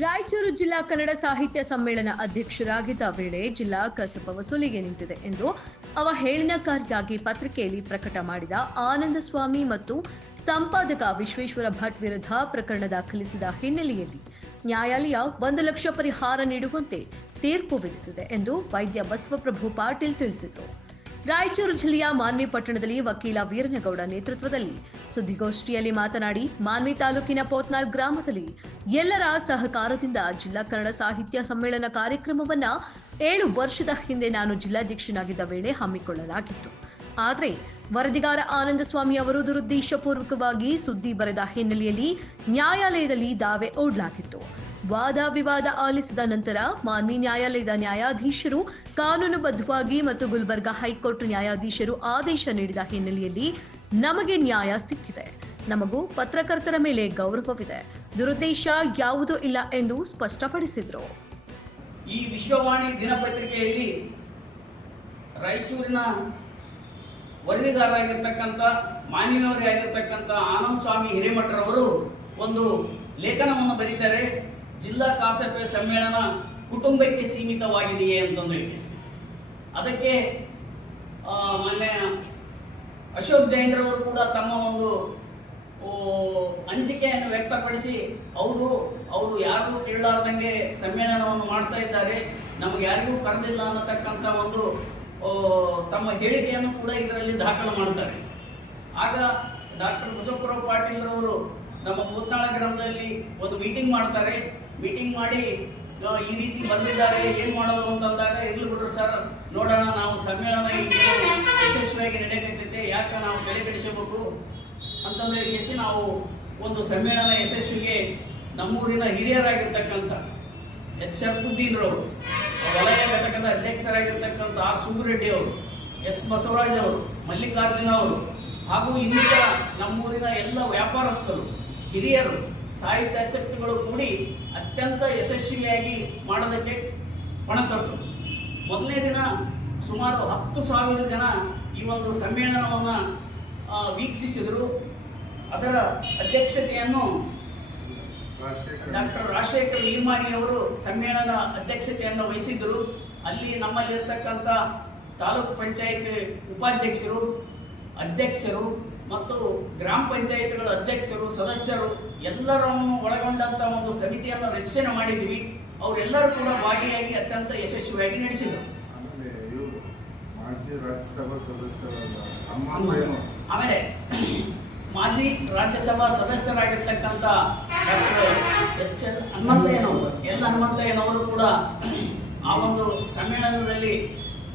ರಾಯಚೂರು ಜಿಲ್ಲಾ ಕನ್ನಡ ಸಾಹಿತ್ಯ ಸಮ್ಮೇಳನ ಅಧ್ಯಕ್ಷರಾಗಿದ್ದ ವೇಳೆ ಜಿಲ್ಲಾ ಕಸಬ ವಸೂಲಿಗೆ ನಿಂತಿದೆ ಎಂದು ಅವಹೇಳನಕಾರಿಯಾಗಿ ಪತ್ರಿಕೆಯಲ್ಲಿ ಪ್ರಕಟ ಮಾಡಿದ ಆನಂದಸ್ವಾಮಿ ಮತ್ತು ಸಂಪಾದಕ ವಿಶ್ವೇಶ್ವರ ಭಟ್ ವಿರುದ್ಧ ಪ್ರಕರಣ ದಾಖಲಿಸಿದ ಹಿನ್ನೆಲೆಯಲ್ಲಿ ನ್ಯಾಯಾಲಯ 1 ಲಕ್ಷ ಪರಿಹಾರ ನೀಡುವಂತೆ ತೀರ್ಪು ವಿಧಿಸಿದೆ ಎಂದು ವೈದ್ಯ ಬಸವಪ್ರಭು ಪಾಟೀಲ್ ತಿಳಿಸಿದರು. ರಾಯಚೂರು ಜಿಲ್ಲೆಯ ಮಾನ್ವಿ ಪಟ್ಟಣದಲ್ಲಿ ವಕೀಲ ವೀರನಗೌಡ ನೇತೃತ್ವದಲ್ಲಿ ಸುದ್ದಿಗೋಷ್ಠಿಯಲ್ಲಿ ಮಾತನಾಡಿ, ಮಾನ್ವಿ ತಾಲೂಕಿನ ಪೋತ್ನಾಳ್ ಗ್ರಾಮದಲ್ಲಿ ಎಲ್ಲರ ಸಹಕಾರದಿಂದ ಜಿಲ್ಲಾ ಕನ್ನಡ ಸಾಹಿತ್ಯ ಸಮ್ಮೇಳನ ಕಾರ್ಯಕ್ರಮವನ್ನ 7 ವರ್ಷದ ಹಿಂದೆ ನಾನು ಜಿಲ್ಲಾಧ್ಯಕ್ಷನಾಗಿದ್ದ ವೇಳೆ ಹಮ್ಮಿಕೊಳ್ಳಲಾಗಿತ್ತು. ಆದರೆ ವರದಿಗಾರ ಆನಂದಸ್ವಾಮಿ ಅವರು ದುರುದ್ದೇಶಪೂರ್ವಕವಾಗಿ ಸುದ್ದಿ ಬರೆದ ಹಿನ್ನೆಲೆಯಲ್ಲಿ ನ್ಯಾಯಾಲಯದಲ್ಲಿ ದಾವೆ ಹೂಡಲಾಗಿತ್ತು. ವಾದ ವಿವಾದ ಆಲಿಸಿದ ನಂತರ ಮಾನ್ವಿ ನ್ಯಾಯಾಲಯದ ನ್ಯಾಯಾಧೀಶರು ಕಾನೂನುಬದ್ಧವಾಗಿ ಮತ್ತು ಗುಲ್ಬರ್ಗಾ ಹೈಕೋರ್ಟ್ ನ್ಯಾಯಾಧೀಶರು ಆದೇಶ ನೀಡಿದ ಹಿನ್ನೆಲೆಯಲ್ಲಿ ನಮಗೆ ನ್ಯಾಯ ಸಿಕ್ಕಿದೆ. ನಮಗೂ ಪತ್ರಕರ್ತರ ಮೇಲೆ ಗೌರವವಿದೆ, ದುರುದ್ದೇಶ ಯಾವುದೂ ಇಲ್ಲ ಎಂದು ಸ್ಪಷ್ಟಪಡಿಸಿದರು. ಈ ವಿಶ್ವವಾಣಿ ದಿನಪತ್ರಿಕೆಯಲ್ಲಿ ರಾಯಚೂರಿನ ವರದಿಗಾರರಾಗಿರ್ತಕ್ಕಂಥ ಮಾನ್ಯಯವರೇ ಆಗಿರ್ತಕ್ಕಂಥ ಆನಂದ್ ಸ್ವಾಮಿ ಹಿರೇಮಠರವರು ಒಂದು ಲೇಖನವನ್ನು ಬರೀತಾರೆ. ಜಿಲ್ಲಾ ಕಾಸಬೆ ಸಮ್ಮೇಳನ ಕುಟುಂಬಕ್ಕೆ ಸೀಮಿತವಾಗಿದೆಯೇ ಅಂತಂದು ಹೇಳಿ ಅದಕ್ಕೆ ಮೊನ್ನೆ ಅಶೋಕ್ ಜೈನ್ರವರು ಕೂಡ ತಮ್ಮ ಒಂದು ಅನಿಸಿಕೆಯನ್ನು ವ್ಯಕ್ತಪಡಿಸಿ, ಹೌದು ಅವರು ಯಾರಿಗೂ ಕೇಳಲಾರ್ದಂಗೆ ಸಮ್ಮೇಳನವನ್ನು ಮಾಡ್ತಾ ಇದ್ದಾರೆ, ನಮಗೆ ಯಾರಿಗೂ ಕರೆದಿಲ್ಲ ಅನ್ನತಕ್ಕಂಥ ಒಂದು ತಮ್ಮ ಹೇಳಿಕೆಯನ್ನು ಕೂಡ ಇದರಲ್ಲಿ ದಾಖಲು ಮಾಡ್ತಾರೆ. ಆಗ ಡಾಕ್ಟರ್ ಬಸವಪ್ರಭು ಪಾಟೀಲ್ರವರು ನಮ್ಮ ಪೋತ್ನಾಳ ಗ್ರಾಮದಲ್ಲಿ ಒಂದು ಮೀಟಿಂಗ್ ಮಾಡ್ತಾರೆ. ಮೀಟಿಂಗ್ ಮಾಡಿ ಈ ರೀತಿ ಬಂದಿದ್ದಾರೆ, ಏನು ಮಾಡೋದು ಅಂತಂದಾಗ, ಇರ್ಲಿ ಬಿಡ್ರಿ ಸರ್, ನೋಡೋಣ, ನಾವು ಸಮ್ಮೇಳನ ಯಶಸ್ವಿಯಾಗಿ ನಡೆಯಕತ್ತೈತೆ, ಯಾಕೆ ನಾವು ಬೆಲೆ ಕೆಡಿಸಬೇಕು ಅಂತಂದ್ರೆ ಕೇಸಿ ನಾವು ಒಂದು ಸಮ್ಮೇಳನ ಯಶಸ್ವಿಗೆ ನಮ್ಮೂರಿನ ಹಿರಿಯರಾಗಿರ್ತಕ್ಕಂಥ ಎಚ್ ಶರಫುದ್ದೀನ್ರವರು, ವಲಯ ಘಟಕದ ಅಧ್ಯಕ್ಷರಾಗಿರ್ತಕ್ಕಂಥ ಆರ್ ಸುಬ್ಬರೆಡ್ಡಿ ಅವರು, ಎಸ್ ಬಸವರಾಜ್ ಅವರು, ಮಲ್ಲಿಕಾರ್ಜುನ ಅವರು ಹಾಗೂ ಇನ್ನಿತರ ನಮ್ಮೂರಿನ ಎಲ್ಲ ವ್ಯಾಪಾರಸ್ಥರು, ಹಿರಿಯರು, ಸಾಹಿತ್ಯಾಸಕ್ತಿಗಳು ಕೂಡಿ ಅತ್ಯಂತ ಯಶಸ್ವಿಯಾಗಿ ಮಾಡೋದಕ್ಕೆ ಪಣತೊಟ್ಟರು. ಮೊದಲನೇ ದಿನ ಸುಮಾರು 10,000 ಜನ ಈ ಒಂದು ಸಮ್ಮೇಳನವನ್ನು ವೀಕ್ಷಿಸಿದರು. ಅದರ ಅಧ್ಯಕ್ಷತೆಯನ್ನು ಡಾಕ್ಟರ್ ರಾಜಶೇಖರ್ ನೀರ್ಮಾನಿ ಅವರು ಸಮ್ಮೇಳನ ಅಧ್ಯಕ್ಷತೆಯನ್ನು ವಹಿಸಿದ್ದರು. ಅಲ್ಲಿ ನಮ್ಮಲ್ಲಿರ್ತಕ್ಕಂಥ ತಾಲೂಕು ಪಂಚಾಯತ್ ಉಪಾಧ್ಯಕ್ಷರು, ಅಧ್ಯಕ್ಷರು ಮತ್ತು ಗ್ರಾಮ ಪಂಚಾಯತ್ಗಳ ಅಧ್ಯಕ್ಷರು, ಸದಸ್ಯರು ಎಲ್ಲರನ್ನು ಒಳಗೊಂಡಂತ ಒಂದು ಸಮಿತಿಯನ್ನು ರಚನೆ ಮಾಡಿದ್ವಿ. ಅವರೆಲ್ಲರೂ ಕೂಡ ಭಾಗಿಯಾಗಿ ಅತ್ಯಂತ ಯಶಸ್ವಿಯಾಗಿ ನಡೆಸಿದರು. ಆಮೇಲೆ ಮಾಜಿ ರಾಜ್ಯಸಭಾ ಸದಸ್ಯರಾಗಿರ್ತಕ್ಕಂಥ ಡಾಕ್ಟರ್ ಹನುಮಂತಯ್ಯನವರು ಕೂಡ ಆ ಒಂದು ಸಮ್ಮೇಳನದಲ್ಲಿ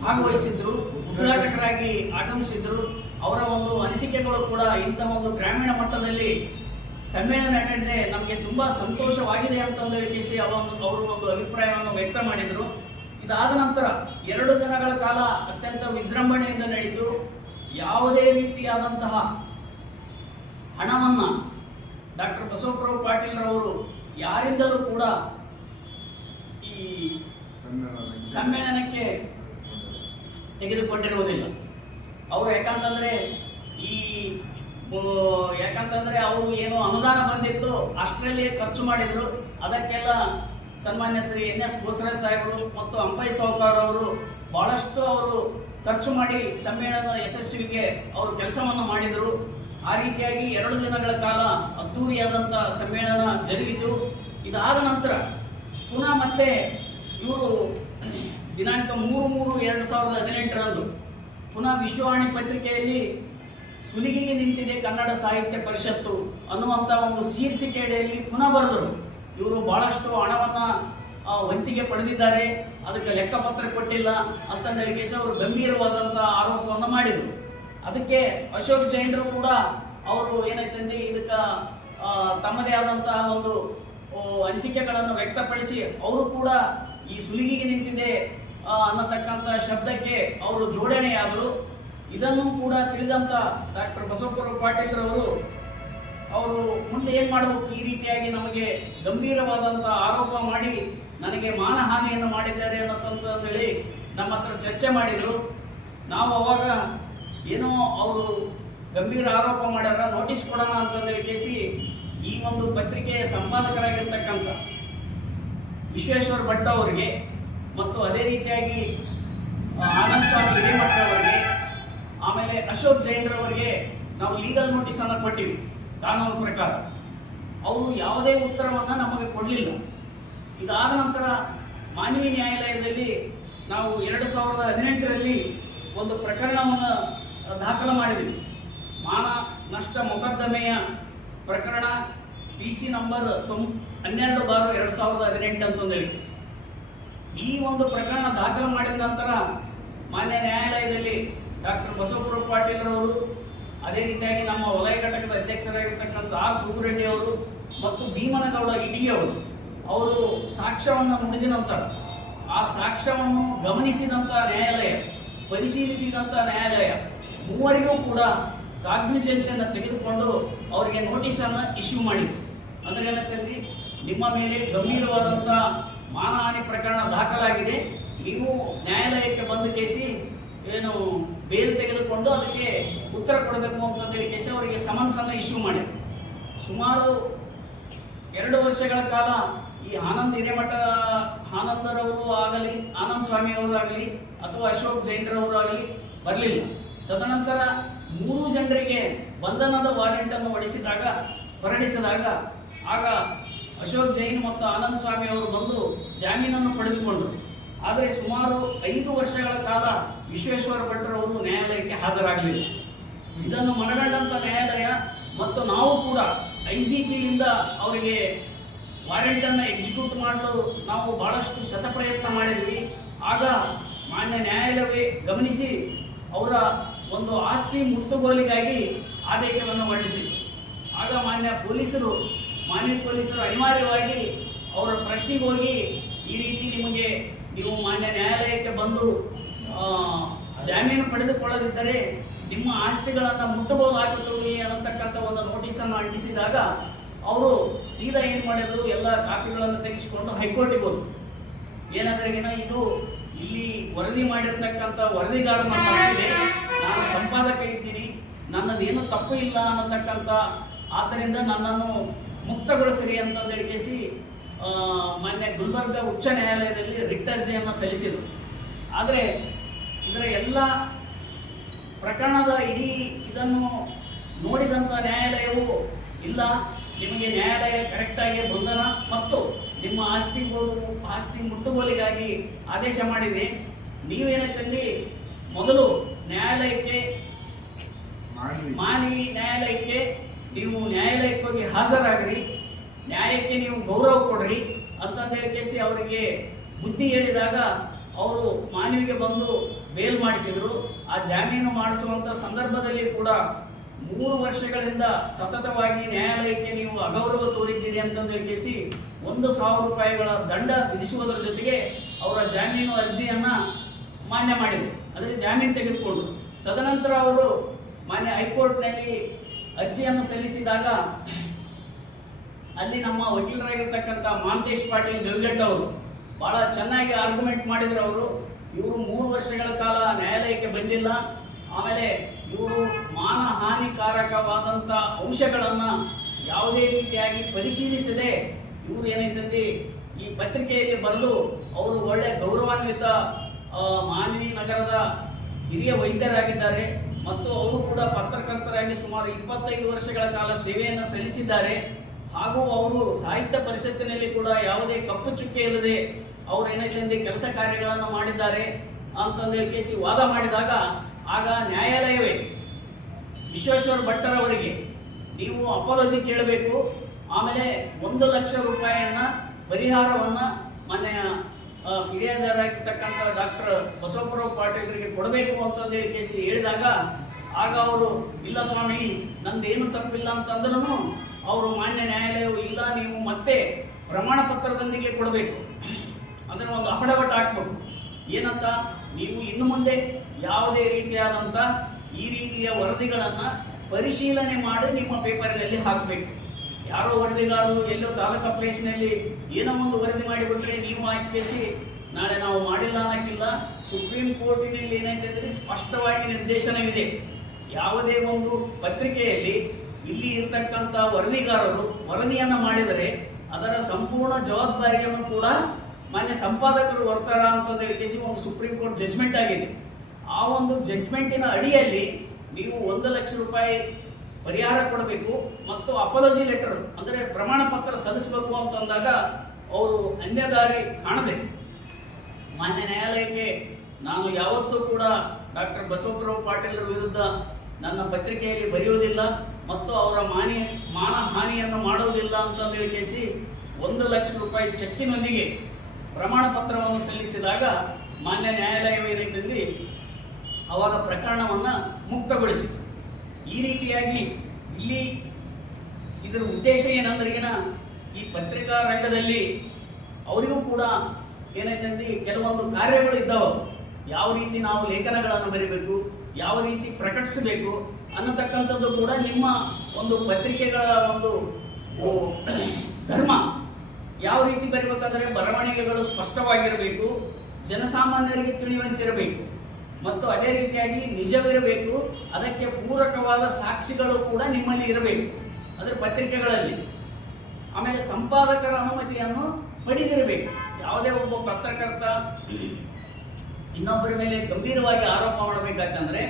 ಭಾಗವಹಿಸಿದ್ರು, ಉದ್ಘಾಟಕರಾಗಿ ಆಗಮಿಸಿದ್ರು. ಅವರ ಒಂದು ಅನಿಸಿಕೆಗಳು ಕೂಡ ಇಂಥ ಒಂದು ಗ್ರಾಮೀಣ ಮಟ್ಟದಲ್ಲಿ ಸಮ್ಮೇಳನ ನಡೆದಿದೆ, ನಮಗೆ ತುಂಬಾ ಸಂತೋಷವಾಗಿದೆ ಅಂತಂದೇಳಿ ಅವರು ಒಂದು ಅಭಿಪ್ರಾಯವನ್ನು ವ್ಯಕ್ತ ಮಾಡಿದರು. ಇದಾದ ನಂತರ 2 ದಿನಗಳ ಕಾಲ ಅತ್ಯಂತ ವಿಜೃಂಭಣೆಯಿಂದ ನಡೆಯಿತು. ಯಾವುದೇ ರೀತಿಯಾದಂತಹ ಹಣವನ್ನು ಡಾಕ್ಟರ್ ಬಸವಪ್ರಭು ಪಾಟೀಲ್ರವರು ಯಾರಿಂದಲೂ ಕೂಡ ಈ ಸಮ್ಮೇಳನಕ್ಕೆ ತೆಗೆದುಕೊಂಡಿರುವುದಿಲ್ಲ. ಅವರು ಯಾಕಂತಂದ್ರೆ ಅವರು ಏನು ಅನುದಾನ ಬಂದಿತ್ತು ಅಷ್ಟರಲ್ಲಿ ಖರ್ಚು ಮಾಡಿದ್ರು. ಅದಕ್ಕೆಲ್ಲ ಸನ್ಮಾನ್ಯ ಶ್ರೀ NS ಬೋಸರಾಜ್ ಸಾಹೇಬರು ಮತ್ತು ಅಂಪೈ ಸಾವ್ಕಾರ್ ಅವರು ಬಹಳಷ್ಟು ಅವರು ಖರ್ಚು ಮಾಡಿ ಸಮ್ಮೇಳನ ಯಶಸ್ವಿಗೆ ಅವರು ಕೆಲಸವನ್ನು ಮಾಡಿದರು. ಆ ರೀತಿಯಾಗಿ 2 ದಿನಗಳ ಕಾಲ ಅದ್ದೂರಿಯಾದಂಥ ಸಮ್ಮೇಳನ ಜರುಗಿತು. ಇದಾದ ನಂತರ ಪುನಃ ಮತ್ತೆ ಇವರು ದಿನಾಂಕ 3/3/2018 ಪುನಃ ವಿಶ್ವವಾಣಿ ಪತ್ರಿಕೆಯಲ್ಲಿ ಸುಲಿಗೆಗೆ ನಿಂತಿದೆ ಕನ್ನಡ ಸಾಹಿತ್ಯ ಪರಿಷತ್ತು ಅನ್ನುವಂಥ ಒಂದು ಶೀರ್ಷಿಕೆಯಲ್ಲಿ ಪುನಃ ಬರೆದರು. ಇವರು ಬಹಳಷ್ಟು ಹಣವನ್ನು ವಂತಿಗೆ ಪಡೆದಿದ್ದಾರೆ, ಅದಕ್ಕೆ ಲೆಕ್ಕಪತ್ರ ಕೊಟ್ಟಿಲ್ಲ ಅಂತಂದೇಳಿ ಅವರು ಗಂಭೀರವಾದಂಥ ಆರೋಪವನ್ನು ಮಾಡಿದರು. ಅದಕ್ಕೆ ಅಶೋಕ್ ಜೈನ್ರು ಕೂಡ ಅವರು ಏನೈತಂದ್ರೆ ಇದಕ್ಕೆ ತಮ್ಮದೇ ಆದಂತಹ ಒಂದು ಅನಿಸಿಕೆಗಳನ್ನು ವ್ಯಕ್ತಪಡಿಸಿ ಅವರು ಕೂಡ ಈ ಸುಲಿಗೆಗೆ ನಿಂತಿದೆ ಅನ್ನತಕ್ಕಂಥ ಶಬ್ದಕ್ಕೆ ಅವರು ಜೋಡಣೆಯಾದರು. ಇದನ್ನು ಕೂಡ ತಿಳಿದಂತ ಡಾಕ್ಟರ್ ಬಸವಪ್ರಭು ಪಾಟೀಲ್ರವರು ಅವರು ಮುಂದೆ ಏನು ಮಾಡಬೇಕು, ಈ ರೀತಿಯಾಗಿ ನಮಗೆ ಗಂಭೀರವಾದಂಥ ಆರೋಪ ಮಾಡಿ ನನಗೆ ಮಾನಹಾನಿಯನ್ನು ಮಾಡಿದ್ದಾರೆ ಅನ್ನೋಂಥೇಳಿ ನಮ್ಮ ಹತ್ರ ಚರ್ಚೆ ಮಾಡಿದರು. ನಾವು ಅವಾಗ ಏನೋ ಅವರು ಗಂಭೀರ ಆರೋಪ ಮಾಡ್ಯಾರ, ನೋಟಿಸ್ ಕೊಡೋಣ ಅಂತಂದೇಳಿ ಕೇಸಿ ಈ ಒಂದು ಪತ್ರಿಕೆಯ ಸಂಪಾದಕರಾಗಿರ್ತಕ್ಕಂಥ ವಿಶ್ವೇಶ್ವರ ಭಟ್ ಅವರಿಗೆ ಮತ್ತು ಅದೇ ರೀತಿಯಾಗಿ ಆನಂದ್ ಸ್ವಾಮಿ ಹಿರೇಮಠ ಅವರಿಗೆ, ಆಮೇಲೆ ಅಶೋಕ್ ಜೈನ್ರವರಿಗೆ ನಾವು ಲೀಗಲ್ ನೋಟಿಸ್ ಅನ್ನು ಕೊಟ್ಟಿವಿ. ಕಾನೂನು ಪ್ರಕಾರ ಅವರು ಯಾವುದೇ ಉತ್ತರವನ್ನು ನಮಗೆ ಕೊಡಲಿಲ್ಲ. ಇದಾದ ನಂತರ ಮಾನವಿ ನ್ಯಾಯಾಲಯದಲ್ಲಿ ನಾವು 2018ರಲ್ಲಿ ಒಂದು ಪ್ರಕರಣವನ್ನು ದಾಖಲು ಮಾಡಿದ್ವಿ. ಮಾನ ನಷ್ಟ ಮೊಕದ್ದಮೆಯ ಪ್ರಕರಣ PC ನಂಬರ್ 12/2018 ಅಂತಂದು ಹೇಳಿ. ಈ ಒಂದು ಪ್ರಕರಣ ದಾಖಲು ಮಾಡಿದ ನಂತರ ಮಾನ್ಯ ನ್ಯಾಯಾಲಯದಲ್ಲಿ ಡಾಕ್ಟರ್ ಬಸವಪುರ ಪಾಟೀಲ್ ರವರು, ಅದೇ ರೀತಿಯಾಗಿ ನಮ್ಮ ವಲಯ ಘಟಕದ ಅಧ್ಯಕ್ಷರಾಗಿರ್ತಕ್ಕಂಥ R ಸುಬ್ಬರೆಡ್ಡಿ ಅವರು ಮತ್ತು ಭೀಮನಗೌಡ ಇಟಿಗಿ ಅವರು ಸಾಕ್ಷ್ಯವನ್ನು ನುಡಿದ ನಂತರ ಆ ಸಾಕ್ಷ್ಯವನ್ನು ಗಮನಿಸಿದಂಥ ನ್ಯಾಯಾಲಯ, ಪರಿಶೀಲಿಸಿದಂಥ ನ್ಯಾಯಾಲಯ ಮೂವರಿಗೂ ಕೂಡ ಕಾಗ್ನಿಜೆನ್ಸ್ ಅನ್ನು ತೆಗೆದುಕೊಂಡು ಅವರಿಗೆ ನೋಟಿಸನ್ನು ಇಶ್ಯೂ ಮಾಡಿದ್ರು. ಅಂದರೆ ಏನಂತಂದು, ನಿಮ್ಮ ಮೇಲೆ ಗಂಭೀರವಾದಂಥ ಮಾನಹಾನಿ ಪ್ರಕರಣ ದಾಖಲಾಗಿದೆ, ನೀವು ನ್ಯಾಯಾಲಯಕ್ಕೆ ಬಂದ ಕೇಸಿ ಏನು ಬೇಲ್ ತೆಗೆದುಕೊಂಡು ಅದಕ್ಕೆ ಉತ್ತರ ಕೊಡಬೇಕು ಅಂತಂದೇಳಿ ಕೇಸಿ ಅವರಿಗೆ ಸಮನ್ಸನ್ನು ಇಶ್ಯೂ ಮಾಡಿದ್ರು. ಸುಮಾರು 2 ವರ್ಷಗಳ ಕಾಲ ಈ ಆನಂದ್ ಹಿರೇಮಠ ಆನಂದರವರು ಆಗಲಿ, ಆನಂದ್ ಸ್ವಾಮಿ ಅವರು ಆಗಲಿ ಅಥವಾ ಅಶೋಕ್ ಜೈನ್ರವರು ಆಗಲಿ ಬರಲಿಲ್ಲ. ತದನಂತರ 3 ಜನರಿಗೆ ಬಂಧನದ ವಾರೆಂಟ್ ಅನ್ನು ಹೊರಡಿಸಿದಾಗ ಆಗ ಅಶೋಕ್ ಜೈನ್ ಮತ್ತು ಆನಂದ್ ಸ್ವಾಮಿ ಅವರು ಬಂದು ಜಾಮೀನನ್ನು ಪಡೆದುಕೊಂಡರು. ಆದರೆ ಸುಮಾರು 5 ವರ್ಷಗಳ ಕಾಲ ವಿಶ್ವೇಶ್ವರ ಭಟ್ರವರು ನ್ಯಾಯಾಲಯಕ್ಕೆ ಹಾಜರಾಗಲಿಲ್ಲ. ಇದನ್ನು ಮನಗಂಡಂಥ ನ್ಯಾಯಾಲಯ ಮತ್ತು ನಾವು ಕೂಡ IGPಯಿಂದ ಅವರಿಗೆ ವಾರೆಂಟನ್ನು ಎಕ್ಸಿಕ್ಯೂಟ್ ಮಾಡಲು ನಾವು ಬಹಳಷ್ಟು ಶತಪ್ರಯತ್ನ ಮಾಡಿದ್ವಿ. ಆಗ ಮಾನ್ಯ ನ್ಯಾಯಾಲಯವೇ ಗಮನಿಸಿ ಅವರ ಒಂದು ಆಸ್ತಿ ಮುಟ್ಟುಗೋಲಿಗಾಗಿ ಆದೇಶವನ್ನು ಹೊರಡಿಸಿದರು. ಆಗ ಮಾನ್ಯ ಪೊಲೀಸರು ಅನಿವಾರ್ಯವಾಗಿ ಅವರ ಪ್ರೆಸ್ಸಿಗೆ ಹೋಗಿ ಈ ರೀತಿ ನೀವು ಮಾನ್ಯ ನ್ಯಾಯಾಲಯಕ್ಕೆ ಬಂದು ಜಾಮೀನು ಪಡೆದುಕೊಳ್ಳದಿದ್ದರೆ ನಿಮ್ಮ ಆಸ್ತಿಗಳನ್ನು ಮುಟ್ಟುಗೋಲು ಹಾಕುತ್ತೀವಿ ಅನ್ನತಕ್ಕಂಥ ಒಂದು ನೋಟಿಸನ್ನು ಅಂಟಿಸಿದಾಗ ಅವರು ಸೀದಾ ಏನು ಮಾಡಿದ್ರು, ಎಲ್ಲ ಕಾಪಿಗಳನ್ನು ತೆಗೆಸಿಕೊಂಡು ಹೈಕೋರ್ಟಿಗೆ ಹೋದರು. ಏನಂದ್ರೆ ಇದು ಇಲ್ಲಿ ವರದಿ ಮಾಡಿರ್ತಕ್ಕಂಥ ವರದಿಗಾರನ ತಪ್ಪಿದೆ, ನಾನು ಸಂಪಾದಕ ಇದ್ದೀನಿ, ನನ್ನದೇನು ತಪ್ಪು ಇಲ್ಲ ಅನ್ನತಕ್ಕಂಥ, ಆದ್ದರಿಂದ ನನ್ನನ್ನು ಮುಕ್ತಗೊಳಿಸಿರಿ ಅಂತಂದೇಳಿ ಕೇಸಿ ಮಾನ್ಯ ಗುಲ್ಬರ್ಗ ಉಚ್ಚ ನ್ಯಾಯಾಲಯದಲ್ಲಿ ರಿಟ್ ಅರ್ಜಿಯನ್ನು ಸಲ್ಲಿಸಿದರು. ಆದರೆ ಇದರ ಎಲ್ಲ ಪ್ರಕರಣದ ಇಡೀ ಇದನ್ನು ನೋಡಿದಂಥ ನ್ಯಾಯಾಲಯವು ಇಲ್ಲ, ನಿಮಗೆ ನ್ಯಾಯಾಲಯ ಕರೆಕ್ಟಾಗಿ ಬಂಧನ ಮತ್ತು ನಿಮ್ಮ ಆಸ್ತಿ ಮುಟ್ಟುಗೋಲಿಗಾಗಿ ಆದೇಶ ಮಾಡಿದೆ. ನೀವೇನಂತಂದು ಮೊದಲು ಮಾನವಿ ನ್ಯಾಯಾಲಯಕ್ಕೆ ನೀವು ನ್ಯಾಯಾಲಯಕ್ಕೆ ಹೋಗಿ ಹಾಜರಾಗ್ರಿ, ನ್ಯಾಯಕ್ಕೆ ನೀವು ಗೌರವ ಕೊಡ್ರಿ ಅಂತಂದೇಳಿ ಕೇಸಿ ಅವರಿಗೆ ಬುದ್ಧಿ ಹೇಳಿದಾಗ ಅವರು ಮಾನವಿಗೆ ಬಂದು ಬೇಲ್ ಮಾಡಿಸಿದರು. ಆ ಜಾಮೀನು ಮಾಡಿಸುವಂಥ ಸಂದರ್ಭದಲ್ಲಿ ಕೂಡ 3 ವರ್ಷಗಳಿಂದ ಸತತವಾಗಿ ನ್ಯಾಯಾಲಯಕ್ಕೆ ನೀವು ಅಗೌರವ ತೋರಿದ್ದೀರಿ ಅಂತಂದೇಳಿ ಕೇಸಿ 1,000 ರೂಪಾಯಿಗಳ ದಂಡ ವಿಧಿಸುವುದರ ಜೊತೆಗೆ ಅವರ ಜಾಮೀನು ಅರ್ಜಿಯನ್ನು ಮಾನ್ಯ ಮಾಡಿದರು, ಅಂದರೆ ಜಾಮೀನು ತೆಗೆದುಕೊಂಡರು. ತದನಂತರ ಅವರು ಮಾನ್ಯ ಹೈಕೋರ್ಟ್ನಲ್ಲಿ ಅರ್ಜಿಯನ್ನು ಸಲ್ಲಿಸಿದಾಗ ಅಲ್ಲಿ ನಮ್ಮ ವಕೀಲರಾಗಿರ್ತಕ್ಕಂಥ ಮಹಾಂತೇಶ್ ಪಾಟೀಲ್ ಗಲ್ಗಟ್ ಅವರು ಭಾಳ ಚೆನ್ನಾಗಿ ಆರ್ಗ್ಯುಮೆಂಟ್ ಮಾಡಿದ್ರು. ಇವರು 3 ವರ್ಷಗಳ ಕಾಲ ನ್ಯಾಯಾಲಯಕ್ಕೆ ಬಂದಿಲ್ಲ, ಆಮೇಲೆ ಇವರು ಮಾನಹಾನಿಕಾರಕವಾದಂಥ ಅಂಶಗಳನ್ನು ಯಾವುದೇ ರೀತಿಯಾಗಿ ಪರಿಶೀಲಿಸದೆ ಇವರು ಏನೈತಂದು ಈ ಪತ್ರಿಕೆಯಲ್ಲಿ ಬರೆದು ಅವರು ಒಳ್ಳೆಯ ಗೌರವಾನ್ವಿತ ಮಾನವಿ ನಗರದ ಹಿರಿಯ ವೈದ್ಯರಾಗಿದ್ದಾರೆ ಮತ್ತು ಅವರು ಕೂಡ ಪತ್ರಕರ್ತರಾಗಿ ಸುಮಾರು 25 ವರ್ಷಗಳ ಕಾಲ ಸೇವೆಯನ್ನು ಸಲ್ಲಿಸಿದ್ದಾರೆ. ಹಾಗೂ ಅವರು ಸಾಹಿತ್ಯ ಪರಿಷತ್ತಿನಲ್ಲಿ ಕೂಡ ಯಾವುದೇ ಕಪ್ಪು ಚುಕ್ಕೆ ಇಲ್ಲದೆ ಅವರು ಏನೈತೆ ಕೆಲಸ ಕಾರ್ಯಗಳನ್ನು ಮಾಡಿದ್ದಾರೆ ಅಂತಂದೇಳಿ ಕೇಸಿ ವಾದ ಮಾಡಿದಾಗ ಆಗ ನ್ಯಾಯಾಲಯವೇ ವಿಶ್ವೇಶ್ವರ ಭಟ್ಟರವರಿಗೆ ನೀವು ಅಪಾಲಜಿ ಕೇಳಬೇಕು, ಆಮೇಲೆ 1 ಲಕ್ಷ ರೂಪಾಯಿಯನ್ನು ಪರಿಹಾರವನ್ನು ಮಾನ್ಯ ಫಿರ್ಯಾದಿಯಾಗಿರ್ತಕ್ಕಂಥ ಡಾಕ್ಟರ್ ಬಸವಪುರ ಪಾಟೀಲರಿಗೆ ಕೊಡಬೇಕು ಅಂತಂದೇಳಿ ಕೇಸಿ ಹೇಳಿದಾಗ ಆಗ ಅವರು ಇಲ್ಲ ಸ್ವಾಮಿ ನಂದೇನು ತಪ್ಪಿಲ್ಲ ಅಂತಂದ್ರೂ ಅವರು ಮಾನ್ಯ ನ್ಯಾಯಾಲಯವು ಇಲ್ಲ, ನೀವು ಮತ್ತೆ ಪ್ರಮಾಣ ಪತ್ರದೊಂದಿಗೆ ಕೊಡಬೇಕು, ಅಂದರೆ ಒಂದು ಅಫಿಡವಿಟ್ ಹಾಕ್ಬೇಕು. ಏನಂತ, ನೀವು ಇನ್ನು ಮುಂದೆ ಯಾವುದೇ ರೀತಿಯಾದಂಥ ಈ ರೀತಿಯ ವರದಿಗಳನ್ನು ಪರಿಶೀಲನೆ ಮಾಡಿ ನಿಮ್ಮ ಪೇಪರಿನಲ್ಲಿ ಹಾಕಬೇಕು. ಯಾರೋ ವರದಿಗಾರರು ಎಲ್ಲೋ ತಾಲೂಕಾ ಪ್ಲೇಸ್ನಲ್ಲಿ ಏನೋ ಒಂದು ವರದಿ ಮಾಡಿಬಿಟ್ರೆ ನೀವು ಹಾಕಿಸಿ ನಾಳೆ ನಾವು ಮಾಡಿಲ್ಲ ಅನ್ನೋಕ್ಕಿಲ್ಲ. ಸುಪ್ರೀಂ ಕೋರ್ಟಿನಲ್ಲಿ ಏನೈತೆ ಅಂದರೆ ಸ್ಪಷ್ಟವಾಗಿ ನಿರ್ದೇಶನವಿದೆ. ಯಾವುದೇ ಒಂದು ಪತ್ರಿಕೆಯಲ್ಲಿ ಇಲ್ಲಿ ಇರ್ತಕ್ಕಂಥ ವರದಿಗಾರರು ವರದಿಯನ್ನು ಮಾಡಿದರೆ ಅದರ ಸಂಪೂರ್ಣ ಜವಾಬ್ದಾರಿಯನ್ನು ಕೂಡ ಮಾನ್ಯ ಸಂಪಾದಕರು ಹೊರ್ತಾರ ಅಂತಂದೇಳಿ ಕೇಸಿ ಒಂದು ಸುಪ್ರೀಂ ಕೋರ್ಟ್ ಜಡ್ಜ್ಮೆಂಟ್ ಆಗಿದೆ. ಆ ಒಂದು ಜಡ್ಜ್ಮೆಂಟಿನ ಅಡಿಯಲ್ಲಿ ನೀವು 1 ಲಕ್ಷ ರೂಪಾಯಿ ಪರಿಹಾರ ಕೊಡಬೇಕು ಮತ್ತು ಅಪಾಲಜಿ ಲೆಟರ್ ಅಂದರೆ ಪ್ರಮಾಣ ಪತ್ರ ಸಲ್ಲಿಸಬೇಕು ಅಂತಂದಾಗ ಅವರು ಅನ್ಯ ದಾರಿ ಕಾಣದೆ ಮಾನ್ಯ ನ್ಯಾಯಾಲಯಕ್ಕೆ ನಾನು ಯಾವತ್ತೂ ಕೂಡ ಡಾಕ್ಟರ್ ಬಸವರಾವ್ ಪಾಟೀಲರ ವಿರುದ್ಧ ನನ್ನ ಪತ್ರಿಕೆಯಲ್ಲಿ ಬರೆಯುವುದಿಲ್ಲ ಮತ್ತು ಅವರ ಮಾನಹಾನಿಯನ್ನು ಮಾಡುವುದಿಲ್ಲ ಅಂತಂದೇಳಿ ಕೇಸಿ 1 ಲಕ್ಷ ರೂಪಾಯಿ ಚೆಕ್ಕಿನೊಂದಿಗೆ ಪ್ರಮಾಣ ಪತ್ರವನ್ನು ಸಲ್ಲಿಸಿದಾಗ ಮಾನ್ಯ ನ್ಯಾಯಾಲಯವೇನೈತಂದು ಅವಾಗ ಪ್ರಕರಣವನ್ನು ಮುಕ್ತಗೊಳಿಸಿತು. ಈ ರೀತಿಯಾಗಿ ಇಲ್ಲಿ ಇದರ ಉದ್ದೇಶ ಏನಂದ್ರಿಗಿನ ಈ ಪತ್ರಿಕಾ ರಂಗದಲ್ಲಿ ಅವರಿಗೂ ಕೂಡ ಏನೈತಂದು ಕೆಲವೊಂದು ಕಾರ್ಯಗಳು ಇದ್ದಾವೆ. ಯಾವ ರೀತಿ ನಾವು ಲೇಖನಗಳನ್ನು ಬರೀಬೇಕು, ಯಾವ ರೀತಿ ಪ್ರಕಟಿಸಬೇಕು ಅನ್ನತಕ್ಕಂಥದ್ದು ಕೂಡ ನಿಮ್ಮ ಒಂದು ಪತ್ರಿಕೆಗಳ ಒಂದು ಧರ್ಮ. ಯಾವ ರೀತಿ ಬರೀಬೇಕಂದ್ರೆ ಬರವಣಿಗೆಗಳು ಸ್ಪಷ್ಟವಾಗಿರಬೇಕು, ಜನಸಾಮಾನ್ಯರಿಗೆ ತಿಳಿಯುವಂತಿರಬೇಕು ಮತ್ತು ಅದೇ ರೀತಿಯಾಗಿ ನಿಜವಿರಬೇಕು. ಅದಕ್ಕೆ ಪೂರಕವಾದ ಸಾಕ್ಷಿಗಳು ಕೂಡ ನಿಮ್ಮಲ್ಲಿ ಇರಬೇಕು ಅದರ ಪತ್ರಿಕೆಗಳಲ್ಲಿ. ಆಮೇಲೆ ಸಂಪಾದಕರ ಅನುಮತಿಯನ್ನು ಪಡೆದಿರಬೇಕು. ಯಾವುದೇ ಒಬ್ಬ ಪತ್ರಕರ್ತ ಇನ್ನೊಬ್ಬರ ಮೇಲೆ ಗಂಭೀರವಾಗಿ ಆರೋಪ ಮಾಡಬೇಕಾಯ್ತಂದ್ರೆ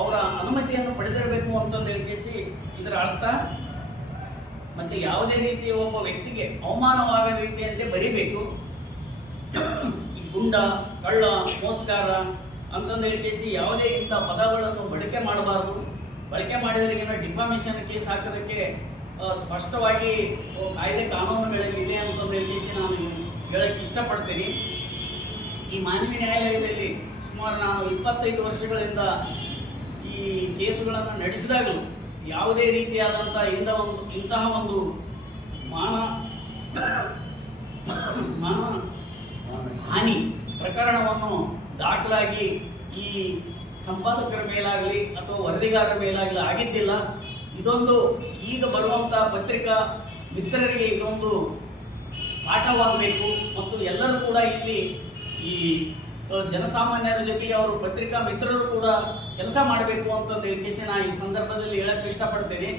ಅವರ ಅನುಮತಿಯನ್ನು ಪಡೆದಿರಬೇಕು ಅಂತಂದೇಳಿ ಕೇಸಿ ಇದರ ಅರ್ಥ. ಮತ್ತು ಯಾವುದೇ ರೀತಿಯ ಒಬ್ಬ ವ್ಯಕ್ತಿಗೆ ಅವಮಾನವಾಗದ ರೀತಿಯಂತೆ ಬರೀಬೇಕು. ಈ ಗುಂಡ, ಕಳ್ಳ, ಮೋಸಗಾರ ಅಂತಂದೇಳಿ ಕೇಸಿ ಯಾವುದೇ ಇಂಥ ಪದಗಳನ್ನು ಬಳಕೆ ಮಾಡಬಾರ್ದು. ಬಳಕೆ ಮಾಡಿದವರಿಗೇನೋ ಡಿಫಾಮೇಷನ್ ಕೇಸ್ ಹಾಕೋದಕ್ಕೆ ಸ್ಪಷ್ಟವಾಗಿ ಕಾಯ್ದೆ ಕಾನೂನುಗಳಲ್ಲಿ ಇದೆ ಅಂತಂದೇಳಿ ಕೇಸಿ ನಾನು ಹೇಳಕ್ಕೆ ಇಷ್ಟಪಡ್ತೀನಿ. ಈ ಮಾನ್ಯ ನ್ಯಾಯಾಲಯದಲ್ಲಿ ಸುಮಾರು ನಾನು 25 ವರ್ಷಗಳಿಂದ ಈ ಕೇಸುಗಳನ್ನು ನಡೆಸಿದಾಗಲೂ ಯಾವುದೇ ರೀತಿಯಾದಂಥ ಇಂತಹ ಒಂದು ಮಾನ ಹಾನಿ ಪ್ರಕರಣವನ್ನು ದಾಖಲಾಗಿ ಈ ಸಂಪಾದಕರ ಮೇಲಾಗಲಿ ಅಥವಾ ವರದಿಗಾರರ ಮೇಲಾಗಲಿ ಆಗಿದ್ದಿಲ್ಲ. ಇದೊಂದು ಈಗ ಬರುವಂಥ ಪತ್ರಿಕಾ ಮಿತ್ರರಿಗೆ ಇದೊಂದು ಪಾಠವಾಗಬೇಕು ಮತ್ತು ಎಲ್ಲರೂ ಕೂಡ ಇಲ್ಲಿ ಈ ಜನಸಾಮಾನ್ಯರ ಜೊತೆಗೆ ಅವರು ಪತ್ರಿಕಾ ಮಿತ್ರರು ಕೂಡ ಕೆಲಸ ಮಾಡಬೇಕು ಅಂತಂದೇಳಿ ಕೇಸಿ ನಾನು ಈ ಸಂದರ್ಭದಲ್ಲಿ ಹೇಳಕ್ಕೆ ಇಷ್ಟಪಡ್ತೇನೆ.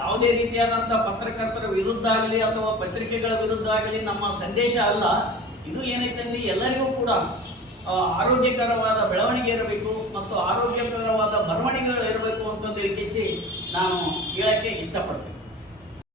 ಯಾವುದೇ ರೀತಿಯಾದಂಥ ಪತ್ರಕರ್ತರ ವಿರುದ್ಧ ಆಗಲಿ ಅಥವಾ ಪತ್ರಿಕೆಗಳ ವಿರುದ್ಧ ಆಗಲಿ ನಮ್ಮ ಸಂದೇಶ ಅಲ್ಲ. ಇದು ಏನೈತಂದು ಎಲ್ಲರಿಗೂ ಕೂಡ ಆರೋಗ್ಯಕರವಾದ ಬೆಳವಣಿಗೆ ಇರಬೇಕು ಮತ್ತು ಆರೋಗ್ಯಕರವಾದ ಬರವಣಿಗೆಗಳು ಇರಬೇಕು ಅಂತಂದೇಳಿ ಕೇಸಿ ನಾನು ಹೇಳಕ್ಕೆ ಇಷ್ಟಪಡ್ತೇನೆ.